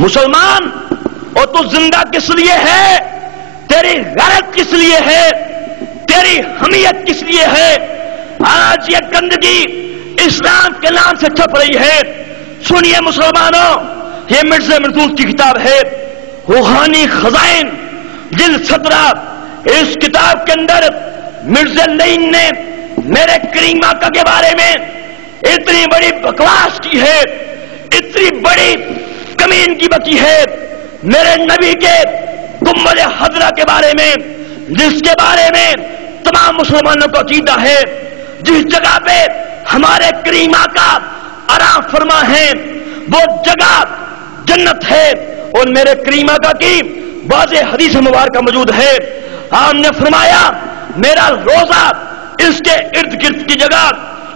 مسلمان اور تو زندہ کس لیے ہے؟ تیری غیرت کس لیے ہے؟ تیری حمیت کس لیے ہے؟ آج یہ گندگی اسلام کے نام سے چھپ رہی ہے۔ سنیے مسلمانوں، یہ مرزا مردود کی کتاب ہے روحانی خزائن جلد 17۔ اس کتاب کے اندر مرزا لعین نے میرے کریم آقا کے بارے میں اتنی بڑی بکواس کی ہے، اتنی بڑی کمینگی بکی ہے میرے نبی کے گنبد حضرہ کے بارے میں، جس کے بارے میں تمام مسلمانوں کو عقیدہ ہے۔ جس جگہ پہ ہمارے کریم آقا آرام فرما ہے وہ جگہ جنت ہے، اور میرے کریم آقا کی واضح حدیث مبارکہ موجود ہے۔ آپ نے فرمایا میرا روزہ اس کے ارد گرد کی جگہ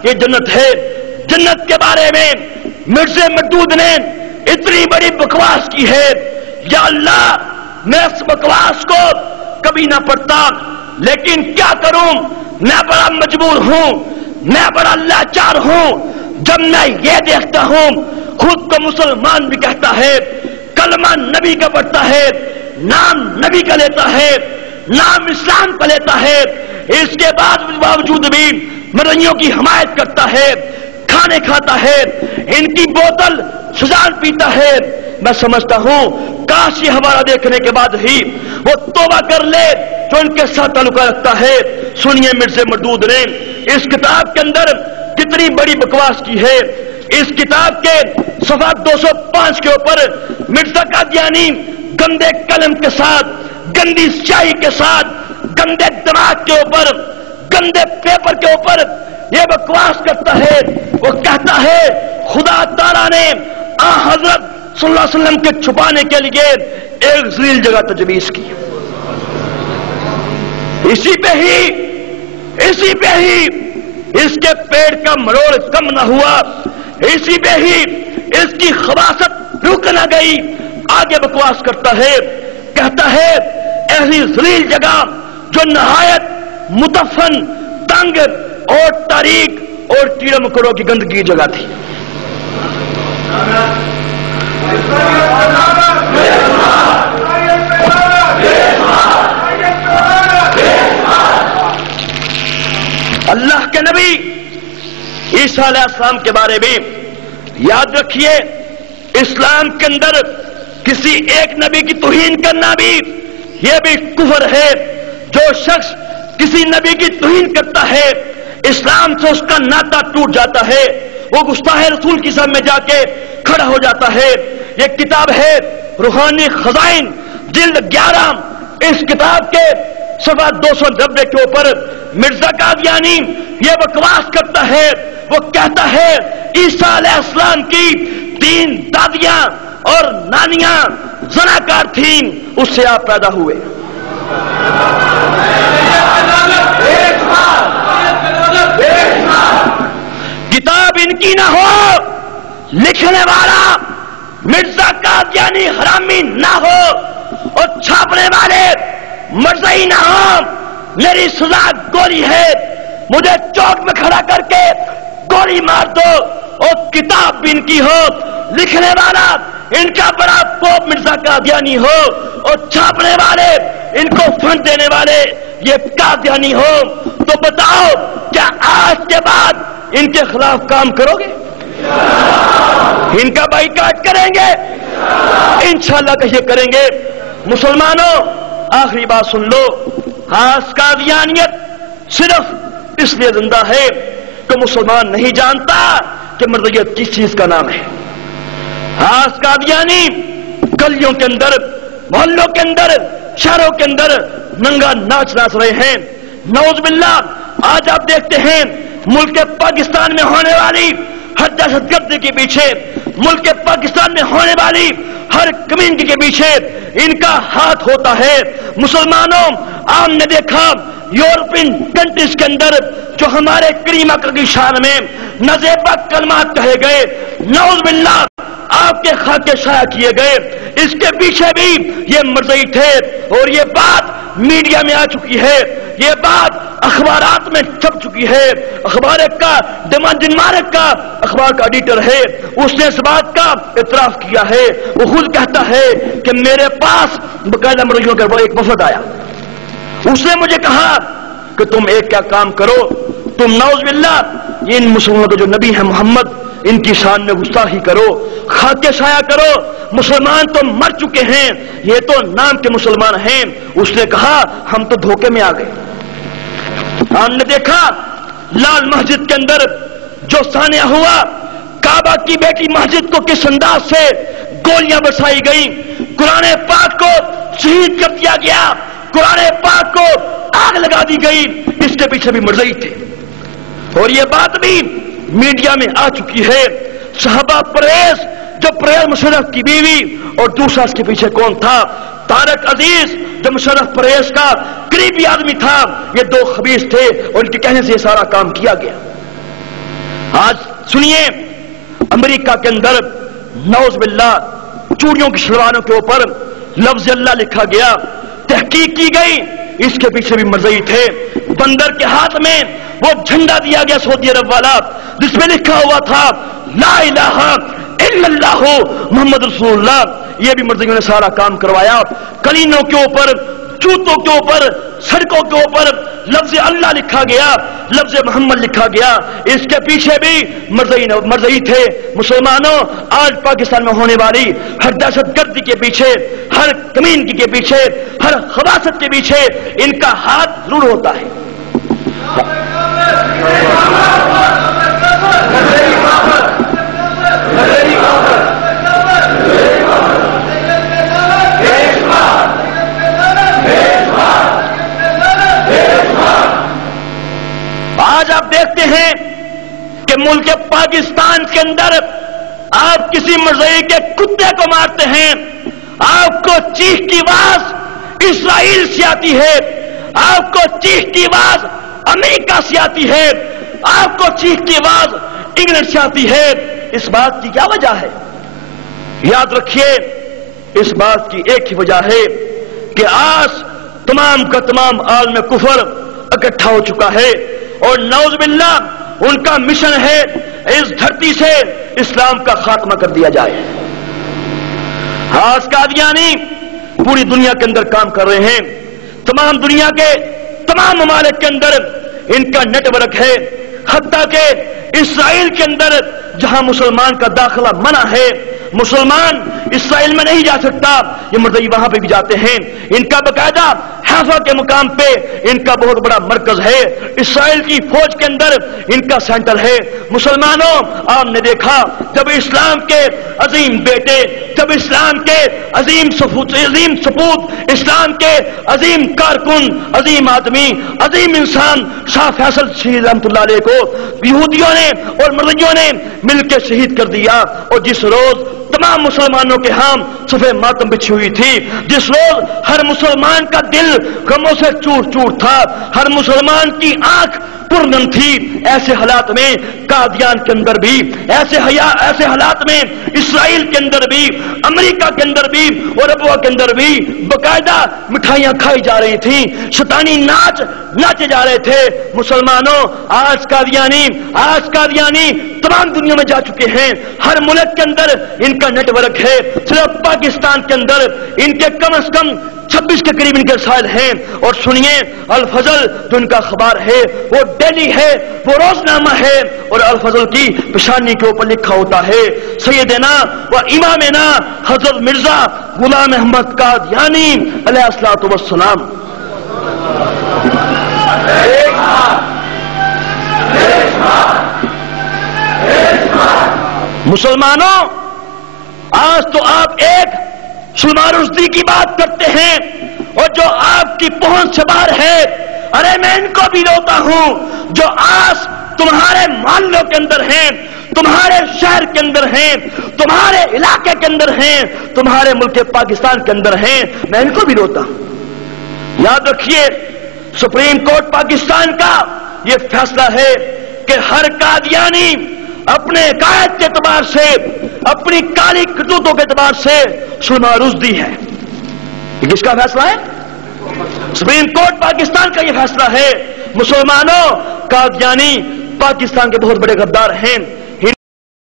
یہ جنت ہے۔ جنت کے بارے میں مرزا مردود نے اتنی بڑی بکواس کی ہے، یا اللہ میں اس بکواس کو کبھی نہ پڑھتا، لیکن کیا کروں، میں بڑا مجبور ہوں، میں بڑا لاچار ہوں جب میں یہ دیکھتا ہوں خود کو مسلمان بھی کہتا ہے، کلمہ نبی کا پڑھتا ہے، نام نبی کا لیتا ہے، نام اسلام کا لیتا ہے، اس کے باوجود بھی مدنیوں کی حمایت کرتا ہے، کھانے کھاتا ہے، ان کی بوتل سجان پیتا ہے۔ میں سمجھتا ہوں کاش یہ ہمارا دیکھنے کے بعد ہی وہ توبہ کر لے جو ان کے ساتھ تعلقہ رکھتا ہے۔ سنیے مرزا مردود نے اس کتاب کے اندر کتنی بڑی بکواس کی ہے۔ اس کتاب کے صفحہ 205 کے اوپر مرزا قادیانی گندے قلم کے ساتھ، گندی سیاہی کے ساتھ، گندے دماغ کے اوپر، گندے پیپر کے اوپر یہ بکواس کرتا ہے۔ وہ کہتا ہے خدا تعالیٰ نے حضرت صلی اللہ علیہ وسلم کے چھپانے کے لیے ایک ذلیل جگہ تجویز کی۔ اسی پہ ہی اس کے پیٹ کا مروڑ کم نہ ہوا، اسی پہ ہی اس کی خباثت رک نہ گئی، آگے بکواس کرتا ہے، کہتا ہے ایسی ذلیل جگہ جو نہایت مدفن، تنگ اور تاریک اور کیڑے مکوڑوں کی گندگی جگہ تھی۔ اللہ کے نبی عیسیٰ علیہ السلام کے بارے میں یاد رکھیے، اسلام کے اندر کسی ایک نبی کی توہین کرنا بھی یہ بھی کفر ہے۔ جو شخص کسی نبی کی توہین کرتا ہے اسلام سے اس کا ناطہ ٹوٹ جاتا ہے، وہ گستاخ رسول کی سب میں جا کے کھڑا ہو جاتا ہے۔ یہ کتاب ہے روحانی خزائن جلد 11۔ اس کتاب کے صفحہ 290 کے اوپر مرزا قادیانی یہ بکواس کرتا ہے، وہ کہتا ہے عیسیٰ علیہ السلام کی 3 دادیاں اور نانیاں زناکار تھیں، اس سے آپ پیدا ہوئے۔ کتاب ان کی نہ ہو، لکھنے والا مرزا قادیانی حرامی نہ ہو، اور چھاپنے والے مرزائی نہ ہو، میری سزا گولی ہے، مجھے چوک میں کھڑا کر کے گولی مار دو، اور کتاب بھی ان کی ہو، لکھنے والا ان کا بڑا پوپ مرزا قادیانی ہو، اور چھاپنے والے ان کو فنڈ دینے والے یہ قادیانی ہو، تو بتاؤ کیا آج کے بعد ان کے خلاف کام کرو گے؟ ان کا بائیکاٹ کریں گے؟ انشاءاللہ کہ یہ کریں گے۔ مسلمانوں آخری بات سن لو، خاص قادیانیت صرف اس لیے زندہ ہے کہ مسلمان نہیں جانتا کہ مرضیت کس چیز کا نام ہے۔ خاص قادیانی گلیوں کے اندر، محلوں کے اندر، شہروں کے اندر ننگا ناچ رہے ہیں۔ نعوذ باللہ آج آپ دیکھتے ہیں ملک پاکستان میں ہونے والی ہر دہشت گردی کے پیچھے، ملک پاکستان میں ہونے والی ہر کمیونٹی کے پیچھے ان کا ہاتھ ہوتا ہے۔ مسلمانوں آپ نے دیکھا یورپین کنٹریز کے اندر جو ہمارے کریم آقا کی شان میں نازیبا کلمات کہے گئے، نعوذ باللہ آپ کے خاکے شائع کیے گئے، اس کے پیچھے بھی یہ مرضی تھے، اور یہ بات میڈیا میں آ چکی ہے۔ یہ بات اخبارات میں چھپ چکی ہے. اخبار کا ڈنمارک کا اخبار کا ایڈیٹر ہے, اس نے اس بات کا اعتراف کیا ہے. وہ خود کہتا ہے کہ میرے پاس باقاعدہ مرغیوں کا ایک وفد آیا, اس نے مجھے کہا کہ تم ایک کیا کام کرو, تم نعوذ باللہ یہ ان مسلمانوں کے جو نبی ہیں محمد, ان کی شان میں گستاخی کرو, خاک سایہ کرو, مسلمان تو مر چکے ہیں, یہ تو نام کے مسلمان ہیں. اس نے کہا ہم تو دھوکے میں آ گئے. ہم نے دیکھا لال مسجد کے اندر جو سانحہ ہوا, کعبہ کی بیٹی مسجد کو کس انداز سے گولیاں برسائی گئی, قرآن پاک کو شہید کر دیا گیا, قرآن پاک کو آگ لگا دی گئی. اس کے پیچھے بھی مرضی تھے, اور یہ بات بھی میڈیا میں آ چکی ہے. صحابہ پرویز, جو پرویز مشرف کی بیوی, اور دوسرا اس کے پیچھے کون تھا, طارق عزیز جو مشرف پرویز کا قریبی آدمی تھا. یہ دو خبیث تھے اور ان کے کہنے سے یہ سارا کام کیا گیا. آج سنیے, امریکہ کے اندر نعوذ باللہ چوڑیوں کی شلواروں کے اوپر لفظ اللہ لکھا گیا, تحقیق کی گئی, اس کے پیچھے بھی مرضی تھے. بندر کے ہاتھ میں وہ جھنڈا دیا گیا سعودی عرب والا, جس میں لکھا ہوا تھا لا الہ الا اللہ محمد رسول اللہ. یہ بھی مرضیوں نے سارا کام کروایا. کلینوں کے اوپر, جوتوں کے اوپر, سڑکوں کے اوپر لفظ اللہ لکھا گیا, لفظ محمد لکھا گیا. اس کے پیچھے بھی مرضی تھے. مسلمانوں, آج پاکستان میں ہونے والی ہر دہشت گردی کے پیچھے, ہر کمینگی کے پیچھے, ہر خباثت کے پیچھے ان کا ہاتھ ضرور ہوتا ہے. آج آپ دیکھتے ہیں کہ ملک پاکستان کے اندر آپ کسی مرضی کے کتے کو مارتے ہیں, آپ کو چیخ کی آواز اسرائیل سے آتی ہے, آپ کو چیخ کی آواز امریکہ سے آتی ہے, آپ کو چیخ کی آواز انگلینڈ سے آتی ہے. اس بات کی کیا وجہ ہے؟ یاد رکھیے, اس بات کی ایک ہی وجہ ہے کہ آج تمام کا تمام عالم کفر اکٹھا ہو چکا ہے, اور نعوذ باللہ ان کا مشن ہے اس دھرتی سے اسلام کا خاتمہ کر دیا جائے. آج قادیانی پوری دنیا کے اندر کام کر رہے ہیں, تمام دنیا کے تمام ممالک کے اندر ان کا نیٹ ورک ہے. حتیٰ کہ اسرائیل کے اندر جہاں مسلمان کا داخلہ منع ہے, مسلمان اسرائیل میں نہیں جا سکتا, یہ مرضی وہاں پہ بھی جاتے ہیں. ان کا باقاعدہ حیفا کے مقام پہ ان کا بہت بڑا مرکز ہے, اسرائیل کی فوج کے اندر ان کا سینٹر ہے. مسلمانوں, آپ نے دیکھا جب اسلام کے عظیم بیٹے, جب اسلام کے عظیم سپوت, اسلام کے عظیم کارکن, عظیم آدمی, عظیم انسان شاہ فیصل شہید رحمۃ اللہ علیہ کو یہودیوں نے اور مرضیوں نے مل کے شہید کر دیا, اور جس روز تمام مسلمانوں کے ہاں صفحے ماتم بچھی ہوئی تھی, جس روز ہر مسلمان کا دل غموں سے چور چور تھا, ہر مسلمان کی آنکھ پرنم تھی, ایسے حالات میں قادیان کے اندر بھی, ایسے حالات میں اسرائیل کے اندر بھی, امریکہ کے اندر بھی, اور ابوا کے اندر بھی باقاعدہ مٹھائیاں کھائی جا رہی تھیں, شیطانی ناچ ناچے جا رہے تھے. مسلمانوں, آج قادیانی تمام دنیا میں جا چکے ہیں, ہر ملک کے اندر ان کا نیٹ ورک ہے. صرف پاکستان کے اندر ان کے کم از کم 26 کے قریب ان کے رسائل ہیں. اور سنیے, الفضل جو ان کا اخبار ہے وہ ڈیلی ہے, وہ روزنامہ ہے, اور الفضل کی پیشانی کے اوپر لکھا ہوتا ہے سیدنا و امامنا حضرت مرزا غلام احمد قادیانی علیہ الصلوۃ والسلام. مسلمانوں, آج تو آپ ایک سلمان رشدی کی بات کرتے ہیں, اور جو آپ کی پہنچ سے باہر ہے, ارے میں ان کو بھی روتا ہوں جو آج تمہارے محلوں کے اندر ہیں, تمہارے شہر کے اندر ہیں, تمہارے علاقے کے اندر ہیں, تمہارے ملک پاکستان کے اندر ہیں, میں ان کو بھی روتا ہوں. یاد رکھیے, سپریم کورٹ پاکستان کا یہ فیصلہ ہے کہ ہر قادیانی اپنے عقائد کے اعتبار سے, اپنی کالی کرتوتوں کے اعتبار سے سلمان رشدی ہے. یہ کس کا فیصلہ ہے؟ سپریم کورٹ پاکستان کا یہ فیصلہ ہے، مسلمانوں قادیانی پاکستان کے بہت بڑے غدار ہیں،